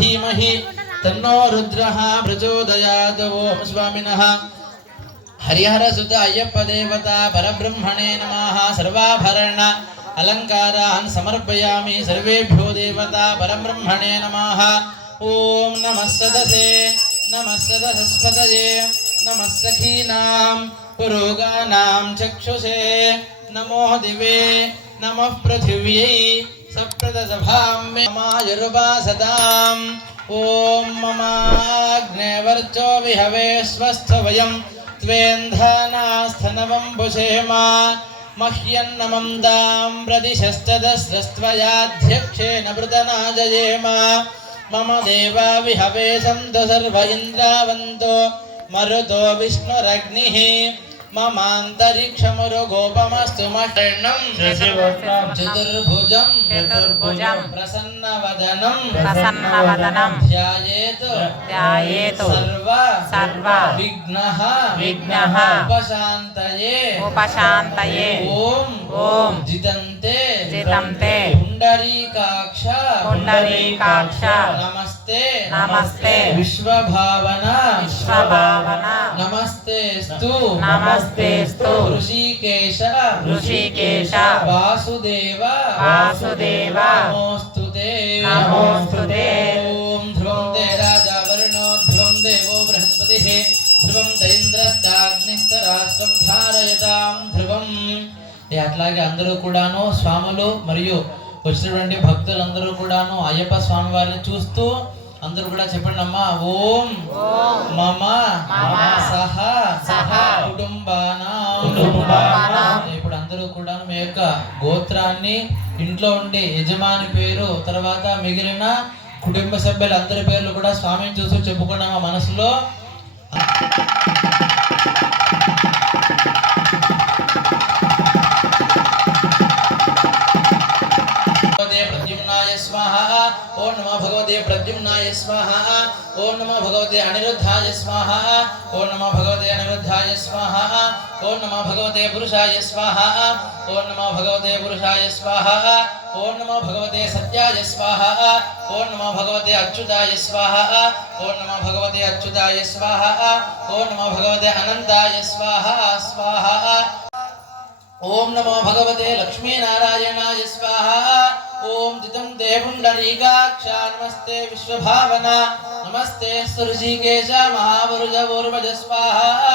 धीमहि तन्नो रुद्रः प्रचोदयात् ॐ स्वामिनः हरिहरसुत अय्यप्पदेवता परब्रह्मणे नमः। सर्वाभरण अलङ्कारान् समर्पयामि। सर्वेभ्यो देवता परब्रह्मणे नमः। ॐ नमः सदसे, नमः सदसस्पतये। नमः सखीनां पुरोगानां चक्षुषे। नमो दिवे, नमः पृथिव्यै सप्रदसभां मे। मायुर्वासताम् ॐ ममाग्नेवर्चो विहवे, स्वस्थ वयं। त्वेन्धानास्थनवं भुषेमा मह्यन्नमं दां प्रदिशश्चदस्रस्त्वयाध्यक्षेण मृतनाजयेम मम देवा विहवे, सन्तु सर्व इन्द्रावन्तो। मरुदो विष्णुरग्निः మమాంతరిక్షమురు గోపమస్తు మహర్ణం చతుర్భుజం చతుర్భుజం ప్రసన్నవదనం ప్రసన్నవదనం ధ్యాయేతు ధ్యాయేతు సర్వ సర్వ విఘ్నః విఘ్నః ఉపశాంతయే ఉపశాంతయే ఓం ఓం జితంతే జితంతే పుండరీకాక్ష పుండరీకాక్ష నమస్తే నమస్తే విశ్వభావన విశ్వభావన నమస్తేస్తు నమస్తే అట్లాగే అందరూ కూడాను స్వాములు మరియు వచ్చినటువంటి భక్తులందరూ కూడాను అయ్యప్ప స్వామి వారిని చూస్తూ అందరూ కూడా చెప్పండి అమ్మా ఓం మమ యొక్క గోత్రాన్ని ఇంట్లో ఉండే యజమాని పేరు తర్వాత మిగిలిన కుటుంబ సభ్యులు అందరి పేర్లు కూడా స్వామిని చూస్తూ చెప్పుకున్నాము మనసులో. స్వాహ ఓం నమ భగవతే ప్రద్యుమ్నాయ స్వాహ ఓం నమ భగవతే అనిరుద్ధాయ స్వాహ ఓం నమ భగవతే అనిరుద్ధాయ స్వాహ ఓం నమ భగవతే పురుషాయ స్వాహ ॐ नमो भगवते पुरुषाय स्वाहा ॐ नमो भगवते सत्याय स्वाहा ॐ नमो भगवते अच्युताय स्वाहा ॐ नमो भगवते अच्युताय स्वाहा ॐ नमो भगवते अनंताय स्वाहा स्वाहा। ॐ नमो भगवते लक्ष्मीनारायणाय स्वाहा ॐ दितं ते नमस्ते विश्वभावना, नमस्ते सुरजीकेश महापुरुष पूर्वज स्वाहा।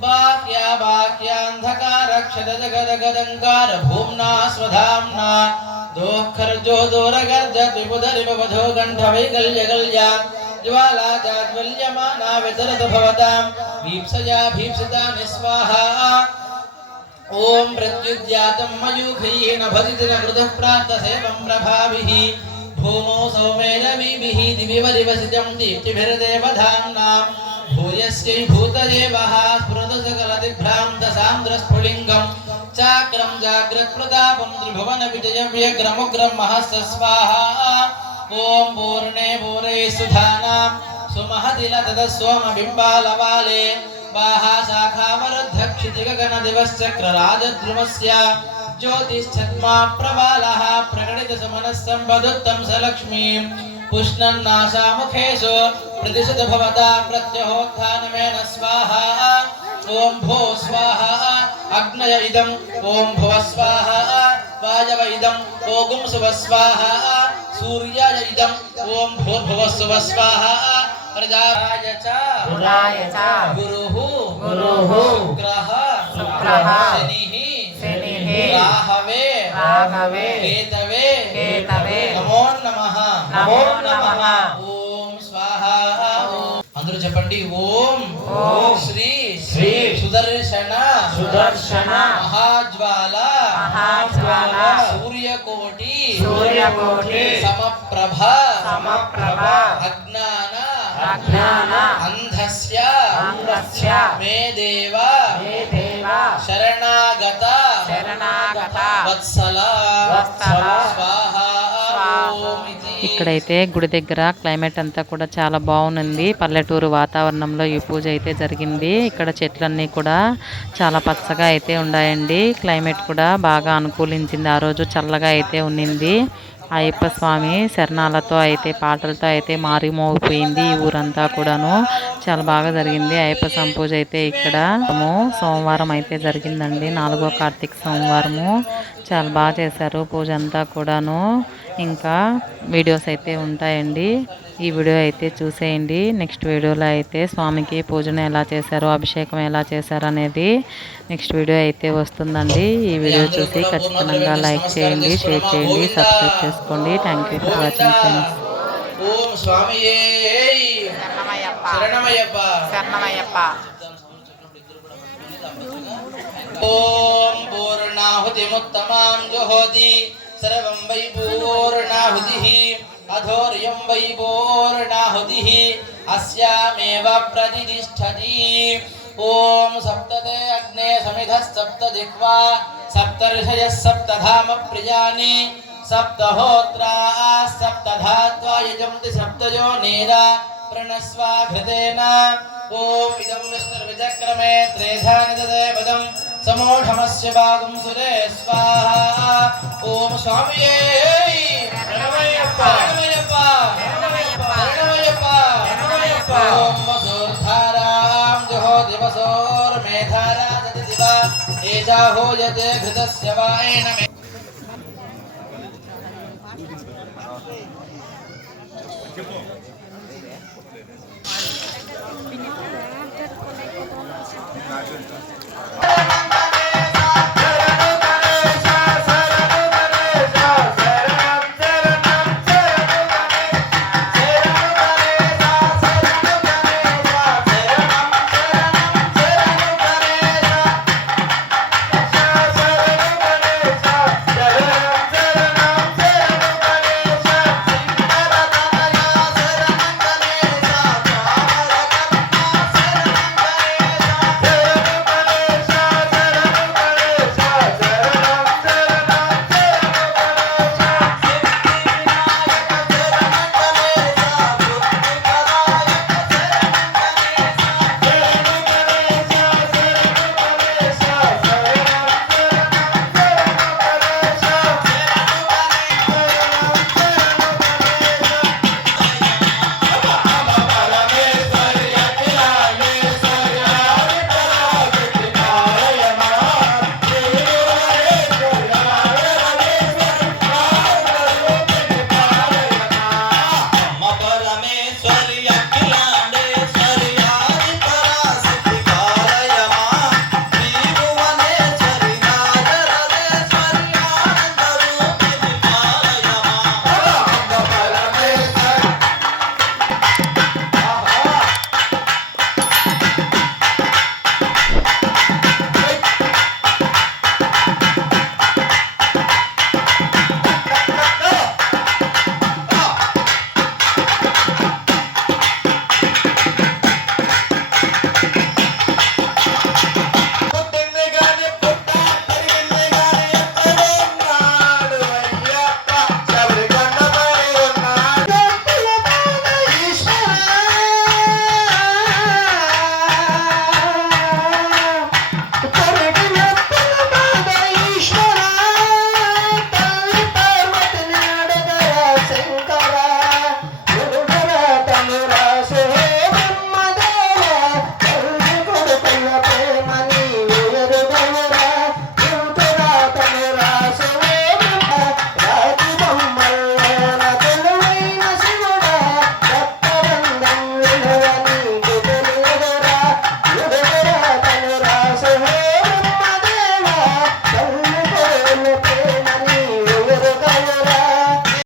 बाह्या बाह्यान्धकारक्षदजगदगदङ्कार भूम्ना स्वधाम्ना। दोःखर्जो दोरगर्ज त्रिपुधरिपवधो कण्ठवैकल्यगल्या ज्वाला चाज्वल्यमाना वितरत भवतां भीप्सया भीप्सिता निस्वाहा। ओम प्रत्युद्यातं मयूखैः न भजिति न मृदुः प्रान्तसेवं प्रभाभिः। भूमौ सौमेरवीभिः दिविवरिवसितं दीप्तिभिर्देवधाम्नाम्। భూయస్యై భూతదేవః దివివరివసితం దీప్తిభిర్దేవధామ్నాం భూయస్యై భూతదేవः స్ఫురతు సకలదిగ్భ్రాంతసాంద్రస్ఫులింగం చాక్రం జాగ్రత్ప్రతాపం త్రిభువన విజయ వ్యగ్రముగ్రం మహస్త స్వాహా ఓం పూర్ణే పూరే సుధానాం సుమహతిల తదస్వమబింబాలవాలే బాహా శాఖావరుద్ధక్షితిగగన దివశ్చక్ర రాజద్రుమస్య జ్యోతిశ్చత్మా ప్రబాలः ప్రకటిత సమనస్సంపదుత్తం సలక్ష్మీం పుష్ణన్నాశాముఖేషు प्रतिशतभवता प्रत्यहोत्थानमेन स्वाहा। ओम भो स्वाहा। अग्नय इदम ओम भुव स्वाहा। वायव इदम ओगुम सुव स्वाहा। सूर्याय इदम ओम भो भुव सुव स्वाहा। प्रजाय च। पुराय च। गुरुः। गुरुः। शुक्रः। शुक्रः। शनिः। शनिः। राहवे। राहवे। केतवे। केतवे। नमो नमः। नमो नमः। पंडी ओम श्री श्री सुदर्शन सुदर्शन महाज्वाला सूर्य कोटि सूर्य कोटि समप्रभा समप्रभा अज्ञान अज्ञान अंधस्य अंधस्य मे देवा मे देवा शरणागता शरणागता वत्सला वत्सला स्वाहा ओम ఇక్కడైతే గుడి దగ్గర క్లైమేట్ అంతా కూడా చాలా బాగుంది. పల్లెటూరు వాతావరణంలో ఈ పూజ అయితే జరిగింది. ఇక్కడ చెట్లన్నీ కూడా చాలా పచ్చగా అయితే ఉన్నాయండి క్లైమేట్ కూడా బాగా అనుకూలించింది. ఆ రోజు చల్లగా అయితే ఉన్నింది. అయ్యప్ప స్వామి శరణాలతో అయితే పాటలతో అయితే మారిమోగిపోయింది ఈ ఊరంతా కూడాను. చాలా బాగా జరిగింది. అయ్యప్ప స్వామి పూజ అయితే ఇక్కడ సోమవారం అయితే జరిగిందండి. నాలుగో కార్తీక సోమవారము. చాలా బాగా చేశారు పూజ అంతా కూడాను. ఇంకా వీడియోస్ అయితే ఉంటాయండి. ఈ వీడియో అయితే చూసేయండి. నెక్స్ట్ వీడియోలో అయితే స్వామికి పూజను ఎలా చేశారు అభిషేకం ఎలా చేశారు అనేది నెక్స్ట్ వీడియో అయితే వస్తుందండి. ఈ వీడియో చూసి ఖచ్చితంగా లైక్ చేయండి షేర్ చేయండి సబ్స్క్రైబ్ చేసుకోండి. Thank you for watching friends ఓం పూర్ణాహుతిముత్తమాం सर्वं वै पूर्णाहुतिः, अधोर्यं वै पूर्णाहुतिः, अस्यामेव प्रतिष्ठति। ॐ सप्तते अग्ने समिधः सप्तजिह्वा सप्तर्षयः सप्तधामप्रियाणि सप्तहोत्राः सप्तधात्वा यजन्ति सप्तयो नीरा, प्रणस्वा घृतेन। ॐ इदं विष्णुर्विचक्रमे त्रेधा निददे पदम्। సమోఢమస్య భాగం సురే స్వాహా ఓం శరణమయ్యప్ప ఓం వసోర్ధారాం జహో దివసోర్మేధారా దది దివ ఏజాహోయతే ఘృతస్య వాయేన మే Gracias.